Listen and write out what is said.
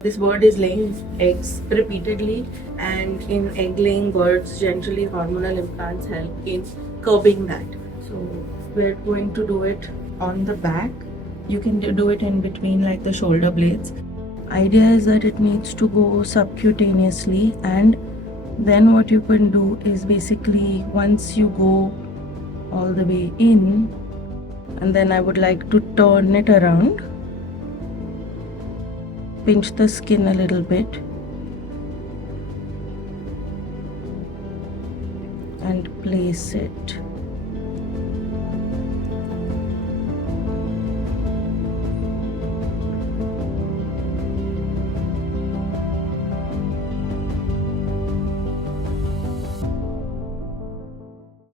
This bird is laying eggs repeatedly, and in egg laying birds, generally hormonal implants help in curbing that. So we're going to do it on the back. You can do it in between like the shoulder blades. Idea is that it needs to go subcutaneously, and then what you can do is basically once you go all the way in, and then I would like to turn it around, pinch the skin a little bit and place it.